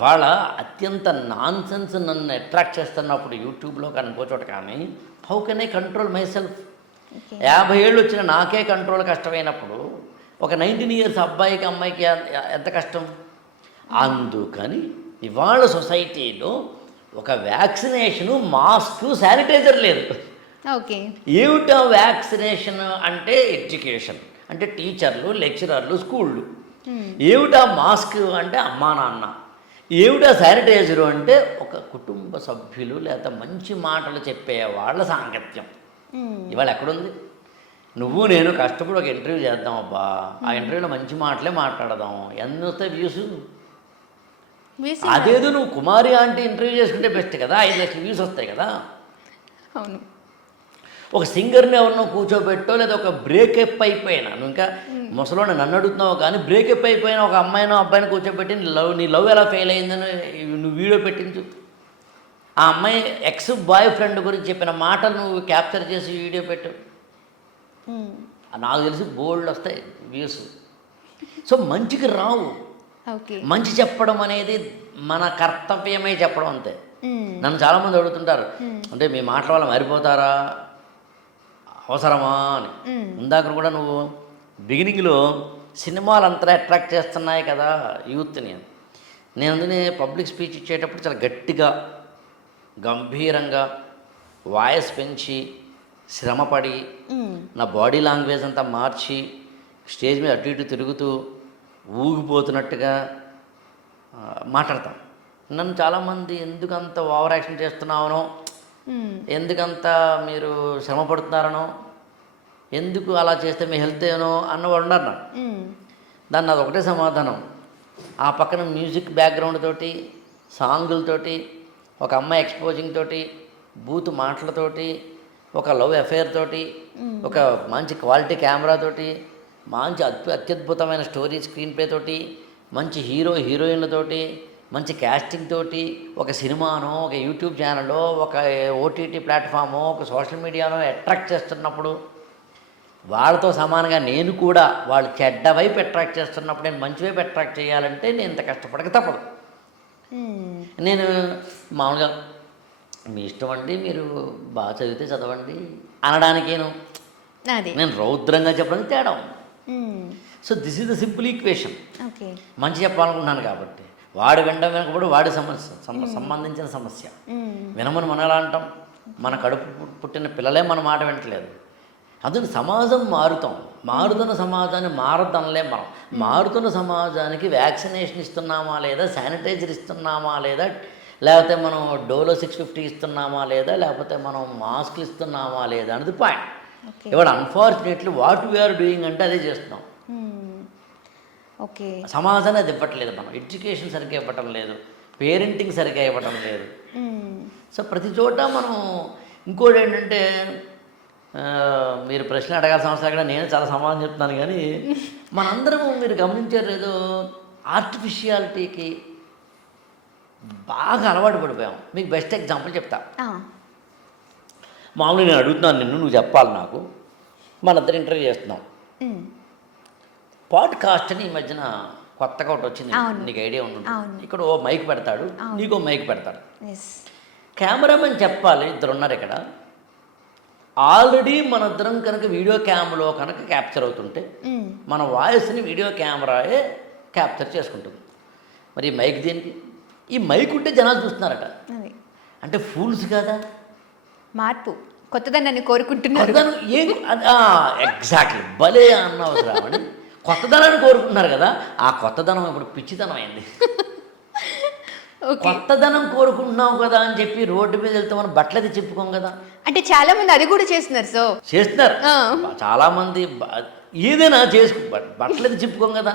ఇవాళ అత్యంత నాన్సెన్స్ నన్ను అట్రాక్ట్ చేస్తున్నప్పుడు యూట్యూబ్లో కానీ ఇంకో చోట కానీ how can I control my self? 50 ఏళ్ళు వచ్చిన నాకే కంట్రోల్ కష్టమైనప్పుడు ఒక 19 ఇయర్స్ అబ్బాయికి అమ్మాయికి ఎంత కష్టం? అందుకని ఇవాళ సొసైటీలో ఒక వ్యాక్సినేషను, మాస్క్, శానిటైజర్ లేదు. ఓకే. ఏమిటా వ్యాక్సినేషన్ అంటే ఎడ్యుకేషన్, అంటే టీచర్లు, లెక్చరర్లు, స్కూళ్ళు. ఏమిటా మాస్క్ అంటే అమ్మా నాన్న. ఏమిటా శానిటైజరు అంటే ఒక కుటుంబ సభ్యులు లేదా మంచి మాటలు చెప్పే వాళ్ళ సాంగత్యం. ఇవాళ ఎక్కడుంది? నువ్వు నేను కష్టపడి ఒక ఇంటర్వ్యూ చేద్దాం అబ్బా, ఆ ఇంటర్వ్యూలో మంచి మాటలే మాట్లాడదాం, ఎన్ని వస్తాయి వ్యూస్? అదేదో నువ్వు కుమారి ఆంటీ ఇంటర్వ్యూ చేసుకుంటే బెస్ట్ కదా, 5 లక్షల వ్యూస్ వస్తాయి కదా. అవును. ఒక సింగర్ని ఎవరినో కూర్చోబెట్టో లేదా ఒక బ్రేకప్ అయిపోయినా, నువ్వు ఇంకా ముసలోని నన్ను అడుగుతున్నావు కానీ బ్రేకప్ అయిపోయిన ఒక అమ్మాయినో అబ్బాయిని కూర్చోబెట్టి నీ లవ్ ఎలా ఫెయిల్ అయిందని నువ్వు వీడియో పెట్టించు. ఆ అమ్మాయి ఎక్స్ బాయ్ ఫ్రెండ్ గురించి చెప్పిన మాటలు నువ్వు క్యాప్చర్ చేసి వీడియో పెట్టు. నాకు తెలిసి బోల్డ్ వస్తాయి వ్యూస్. సో మంచికి రావు. మంచి చెప్పడం అనేది మన కర్తవ్యమే చెప్పడం అంతే. నన్ను చాలామంది అడుగుతుంటారు, అంటే మీ మాటల వల్ల మారిపోతారా, అవసరమా అని. ఇందాక కూడా నువ్వు బిగినింగ్లో సినిమాలు అంతా అట్రాక్ట్ చేస్తున్నాయి కదా యూత్ని. నేను అందుకనే పబ్లిక్ స్పీచ్ ఇచ్చేటప్పుడు చాలా గట్టిగా, గంభీరంగా, వాయిస్ పెంచి, శ్రమపడి, నా బాడీ లాంగ్వేజ్ అంతా మార్చి, స్టేజ్ మీద అటు ఇటు తిరుగుతూ ఊగిపోతున్నట్టుగా మాట్లాడతాం. నన్ను చాలామంది ఎందుకంత ఓవర్ యాక్షన్ చేస్తున్నావనో, ఎందుకంత మీరు శ్రమ పడుతున్నారనో, ఎందుకు అలా చేస్తే మీ హెల్త్ ఏనో అన్నవాడు ఉన్నారు నాకు. దాన్ని నాది ఒకటే సమాధానం. ఆ పక్కన మ్యూజిక్ బ్యాక్గ్రౌండ్ తోటి, సాంగులతోటి, ఒక అమ్మాయి ఎక్స్పోజింగ్ తోటి, బూత్ మాటలతోటి, ఒక లవ్ అఫేర్ తోటి, ఒక మంచి క్వాలిటీ కెమెరాతోటి, మంచి అత్యద్భుతమైన స్టోరీ స్క్రీన్ ప్లే తోటి, మంచి హీరో హీరోయిన్లతోటి, మంచి క్యాస్టింగ్ తోటి, ఒక సినిమానో, ఒక యూట్యూబ్ ఛానల్లో, ఒక ఓటీటీ ప్లాట్ఫామో, ఒక సోషల్ మీడియానో అట్రాక్ట్ చేస్తున్నప్పుడు, వాళ్ళతో సమానంగా నేను కూడా వాళ్ళు చెడ్డ వైపు అట్రాక్ట్ చేస్తున్నప్పుడు నేను మంచి వైపు అట్రాక్ట్ చేయాలంటే నేను ఇంత కష్టపడక తప్పదు. నేను మామూలుగా మీ ఇష్టం అండి, మీరు బాగా చదివితే చదవండి అనడానికి నేను రౌద్రంగా చెప్పడానికి తేడా. So this is the simple equation. మంచి చెప్పాలనుకుంటున్నాను కాబట్టి వాడు వినడం వెనకప్పుడు వాడి సంబంధించిన సమస్య. వినమని మనం ఎలా అంటాం? మన కడుపు పుట్టిన పిల్లలే మన మాట వినట్లేదు. అందుకని సమాజం మారుతున్న సమాజాన్ని మారద్దనలే మనం. మారుతున్న సమాజానికి వ్యాక్సినేషన్ ఇస్తున్నామా లేదా, శానిటైజర్ ఇస్తున్నామా లేదా, లేకపోతే మనం డోలో 650 ఇస్తున్నామా లేదా, లేకపోతే మనం మాస్క్లు ఇస్తున్నామా లేదా అనేది పాయింట్. ఇవాళ అన్ఫార్చునేట్లీ వాట్ వీఆర్ డూయింగ్ అంటే అదే చేస్తున్నాం. సమాజాన్ని అది ఇవ్వట్లేదు. మనం ఎడ్యుకేషన్ సరిగ్గా ఇవ్వటం లేదు, పేరెంటింగ్ సరిగ్గా ఇవ్వటం లేదు. సో ప్రతి చోట మనం ఇంకోటి ఏంటంటే, మీరు ప్రశ్న అడగాల్సిన అవసరం కూడా నేను చాలా సమాధానం చెప్తున్నాను కానీ మనందరం మీరు గమనించారు లేదో ఆర్టిఫిషియాలిటీకి బాగా అలవాటు పడిపోయాం. మీకు బెస్ట్ ఎగ్జాంపుల్ చెప్తా. మామూలుగా నేను అడుగుతున్నాను నిన్ను, నువ్వు చెప్పాలి నాకు. మనిద్దరు ఇంటర్వ్యూ చేస్తున్నాం. పాడ్కాస్ట్ అని ఈ మధ్యన కొత్తగా ఒకటి వచ్చింది, నీకు ఐడియా ఉంటుంది. ఇక్కడ ఓ మైక్ పెడతాడు, నీకో మైక్ పెడతాడు. కెమెరామెన్ చెప్పాలి, ఇద్దరు ఉన్నారు ఇక్కడ. ఆల్రెడీ మన ఇద్దరం కనుక వీడియో క్యామ్లో కనుక క్యాప్చర్ అవుతుంటే మన వాయిస్ని వీడియో కెమెరాయే క్యాప్చర్ చేసుకుంటుంది. మరి ఈ మైక్ దేనికి? ఈ మైక్ ఉంటే జనాలు చూస్తున్నారట. అంటే ఫూల్స్ కదా. మార్పు, కొత్తదనాన్ని కోరుకుంటున్నారు. ఎగ్జాక్ట్లీ, భలే అన్నావు శ్రావణి. కొత్తదనాన్ని కోరుకుంటున్నారు కదా. ఆ కొత్తదనం ఇప్పుడు పిచ్చితనం అయింది. కొత్తదనం కోరుకుంటున్నావు కదా అని చెప్పి రోడ్డు మీద వెళ్తే మనం బట్టలది చెప్పుకోం కదా. అంటే చాలా మంది అది కూడా చేస్తున్నారు. చేస్తున్నారు చాలా మంది. ఏదైనా చేసుకు బట్టలది చెప్పుకోం కదా.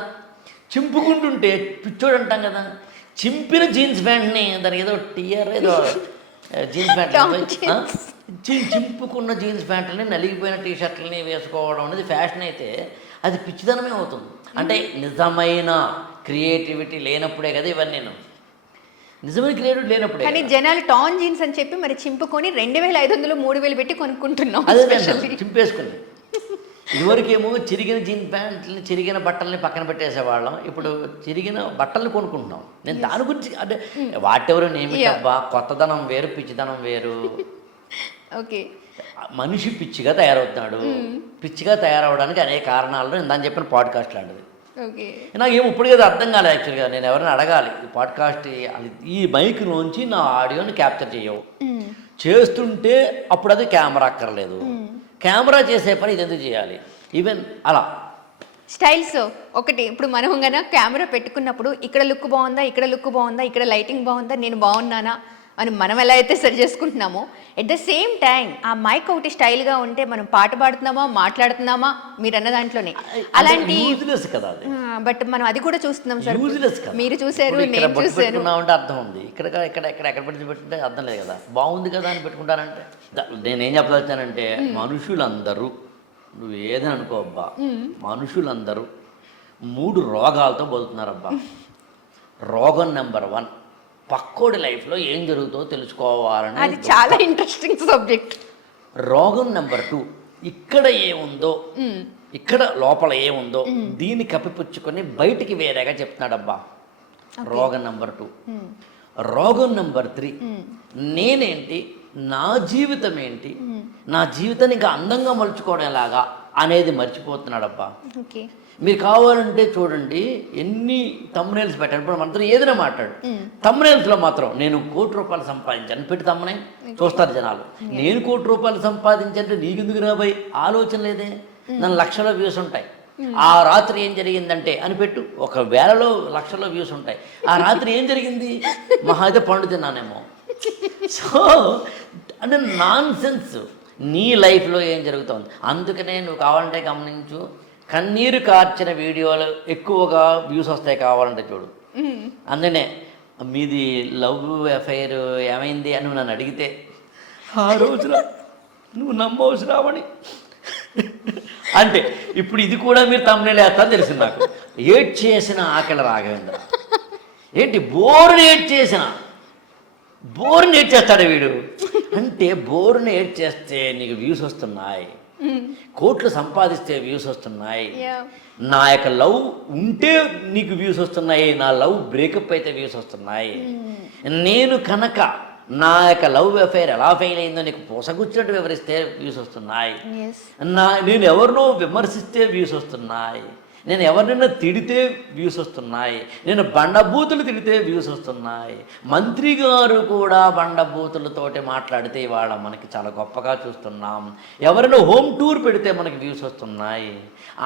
చింపుకుంటుంటే పిచ్చోడు అంటాం కదా. చింపిన జీన్స్ ప్యాంట్ని, దానికి ఏదో టియర్ ఏదో జీన్స్ ప్యాంట్, చింపుకున్న జీన్స్ ప్యాంట్లని, నలిగిపోయిన టీషర్ట్లని వేసుకోవడం అనేది ఫ్యాషన్ అయితే అది పిచ్చిదనమే అవుతుంది. అంటే నిజమైన క్రియేటివిటీ లేనప్పుడే కదా ఇవన్నీ. నిజమైన క్రియేటివిటీ లేనప్పుడే. కానీ జనాలు టాన్ జీన్స్ అని చెప్పి మరి చింపుకొని 2500 3000 పెట్టి కొనుక్కుంటున్నాం. అదే చింపేసుకుని. ఇదివరకేమో చిరిగిన జీన్ ప్యాంట్లని చిరిగిన బట్టల్ని పక్కన పెట్టేసేవాళ్ళం, ఇప్పుడు చిరిగిన బట్టల్ని కొనుక్కుంటున్నాం. నేను దాని గురించి అంటే వాటెవరు నేమిటబ్బా, కొత్తదనం వేరు పిచ్చిదనం వేరు. ఓకే, మనిషి పిచ్చిగా తయారవుతున్నాడు. పిచ్చిగా తయారవడానికి అనేక కారణాలు నేను దాన్ని చెప్పిన పాడ్కాస్ట్ లాంటిది. ఓకే, నాకు ఏం ఇప్పుడు కదా అర్థం కాలేదు యాక్చువల్గా. నేను ఎవరైనా అడగాలి, ఈ పాడ్కాస్ట్ ఈ మైక్ నుంచి నా ఆడియోని క్యాప్చర్ చేయవు, చేస్తుంటే అప్పుడు అది కెమెరా అక్కర్లేదు, కెమెరా చేసే పని ఇది ఎందుకు చేయాలి, ఈవెన్ అలా స్టైల్స్ ఒకటి. ఇప్పుడు మనం కనుక కెమెరా పెట్టుకున్నప్పుడు ఇక్కడ లుక్ బాగుందా, ఇక్కడ లుక్ బాగుందా, ఇక్కడ లైటింగ్ బాగుందా, నేను బాగున్నానా అని మనం ఎలా అయితే సెట్ చేసుకుంటున్నామో, ఎట్ ద సేమ్ టైం ఆ మైక్ ఒకటి స్టైల్గా ఉంటే మనం పాట పాడుతున్నామా మాట్లాడుతున్నామా మీరు అన్న దాంట్లోనే అలాంటి కదా. బట్ మనం అది కూడా చూస్తున్నాం సార్. మీరు చూసారు, నేను నేను చూసాను అంటే అర్థం ఉంది. ఇక్కడ ఎక్కడ పెట్టుకుంటే అర్థం లేదు కదా. బాగుంది కదా అని పెట్టుకుంటానంటే నేనేం చెప్పదొచ్చానంటే మనుషులందరూ, నువ్వు ఏదని అనుకో అబ్బా, మనుషులందరూ 3 రోగాలతో బతుకుతున్నారబ్బా. రోగం నెంబర్ 1, పక్కోడి లైఫ్లో ఏం జరుగుతుందో తెలుసుకోవాలని. అది చాలా ఇంట్రెస్టింగ్ సబ్జెక్ట్. రోగం నెంబర్ 2, ఇక్కడ ఏముందో, ఇక్కడ లోపల ఏముందో దీన్ని కప్పిపుచ్చుకొని బయటికి వేరేగా చెప్తున్నాడబ్బా. రోగం నెంబర్ 2. రోగం నెంబర్ 3, నేనేంటి, నా జీవితం ఏంటి, నా జీవితాన్ని ఇంకా అందంగా మలుచుకోవడం ఎలాగా అనేది మర్చిపోతున్నాడబ్బా. ఓకే, మీరు కావాలంటే చూడండి ఎన్ని తమ్మునేల్స్ పెట్టారు. ఇప్పుడు మనతో ఏదైనా మాట్లాడు, తమ్మునేల్స్లో మాత్రం నేను ₹1,00,00,000 సంపాదించాను పెట్టి తమ్మనే చూస్తారు జనాలు. నేను ₹1,00,00,000 సంపాదించంటే నీకెందుకు రాబోయ్ ఆలోచన లేదే. నన్ను లక్షల వ్యూస్ ఉంటాయి. ఆ రాత్రి ఏం జరిగిందంటే అని పెట్టు, 1,000లో లక్షల వ్యూస్ ఉంటాయి. ఆ రాత్రి ఏం జరిగింది, మహా అయితే పండు తిన్నానేమో. సో అంటే నాన్ సెన్స్. నీ లైఫ్లో ఏం జరుగుతుంది, అందుకనే నువ్వు కావాలంటే గమనించు, కన్నీరు కార్చిన వీడియోలు ఎక్కువగా వ్యూస్ వస్తాయి కావాలంటే చూడు. అందుకనే మీది లవ్ అఫైర్ ఏమైంది అని నన్ను అడిగితే ఆ రోజున నువ్వు నమ్మవలసి రావని అంటే ఇప్పుడు ఇది కూడా మీరు తమ్ముళ్ళు వేస్తా తెలిసింది నాకు. ఏడ్ చేసిన ఆకలి రాఘవేంద్ర ఏంటి బోరుని ఏడ్ చేస్తాడు వీడు. అంటే బోరుని ఏడ్ చేస్తే నీకు వ్యూస్ వస్తున్నాయి, కోట్లు సంపాదిస్తే వ్యూస్ వస్తున్నాయి. నా యొక్క లవ్ ఉంటే నీకు వ్యూస్ వస్తున్నాయి, నా లవ్ బ్రేకప్ అయితే వ్యూస్ వస్తున్నాయి. నేను కనుక నా యొక్క లవ్ అఫైర్ ఎలా ఫెయిల్ అయిందో నీకు పొసగుచ్చినట్టు వివరిస్తే వ్యూస్ వస్తున్నాయి. నేను ఎవరినో విమర్శిస్తే వ్యూస్ వస్తున్నాయి, నేను ఎవరినైనా తిడితే వ్యూస్ వస్తున్నాయి, నేను బండబూతులు తిడితే వ్యూస్ వస్తున్నాయి. మంత్రి గారు కూడా బండబూతులతోటి మాట్లాడితే ఇవాళ మనకి చాలా గొప్పగా చూస్తున్నాం. ఎవరైనా హోమ్ టూర్ పెడితే మనకి వ్యూస్ వస్తున్నాయి.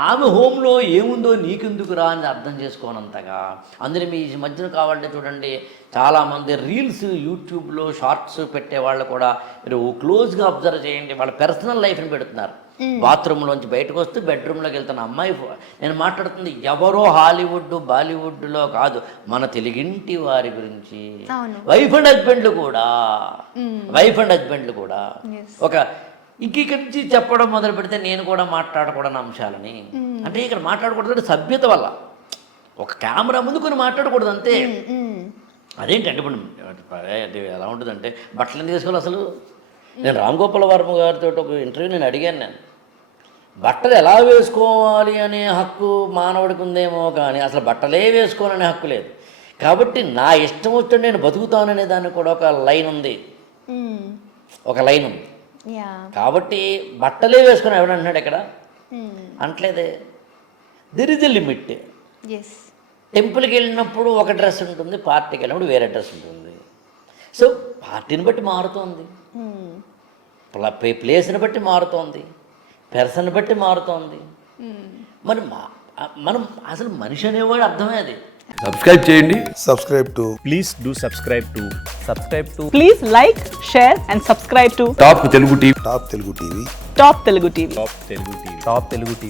ఆమె హోమ్లో ఏముందో నీకెందుకురా అని అర్థం చేసుకోనంతగా. అందులో మీ మధ్యన కావాలంటే చూడండి, చాలామంది రీల్స్ యూట్యూబ్లో షార్ట్స్ పెట్టే వాళ్ళు కూడా మీరు క్లోజ్గా అబ్జర్వ్ చేయండి, వాళ్ళ పర్సనల్ లైఫ్ని పెడుతున్నారు. బాత్రూంలోంచి బయటకు వస్తూ బెడ్రూమ్లోకి వెళ్తున్న అమ్మాయి, నేను మాట్లాడుతుంది ఎవరో హాలీవుడ్ బాలీవుడ్లో కాదు, మన తెలుగింటి వారి గురించి. వైఫ్ అండ్ హస్బెండ్లు కూడా ఒక ఇక్కడి నుంచి చెప్పడం మొదలు పెడితే నేను కూడా మాట్లాడకూడని అంశాలని. అంటే ఇక్కడ మాట్లాడకూడదు సభ్యత వల్ల, ఒక కెమెరా ముందు కొన్ని మాట్లాడకూడదు అంతే. అదేంటంటే ఇప్పుడు అది ఎలా ఉంటుందంటే బట్టలు ఎందుకు వేసుకోవాలి అసలు. నేను రామ్ గోపాల్ వర్మ గారితో ఒక ఇంటర్వ్యూ నేను అడిగాను, నేను బట్టలు ఎలా వేసుకోవాలి అనే హక్కు మానవుడికి ఉందేమో కానీ అసలు బట్టలే వేసుకోవాలనే హక్కు లేదు. కాబట్టి నా ఇష్టం వచ్చినట్టు నేను బతుకుతాననే దానికి కూడా ఒక లైన్ ఉంది. కాబట్టి బట్టలే వేసుకొని ఎవడంటున్నాడు ఇక్కడ అంటలేదే. There is a limit. టెంపుల్కి వెళ్ళినప్పుడు ఒక డ్రెస్ ఉంటుంది, పార్టీకి వెళ్ళినప్పుడు వేరే డ్రెస్ ఉంటుంది. సో పార్టీని బట్టి మారుతోంది, ప్లేస్ని బట్టి మారుతోంది, పెర్సన్ బట్టి మారుతోంది. మరి మనం అసలు మనిషి అనేవాడు అర్థమే అది. సబ్స్క్రైబ్ చేయండి. Please do subscribe to Please like, share and subscribe to top Telugu TV. Top Telugu TV. Top Telugu TV.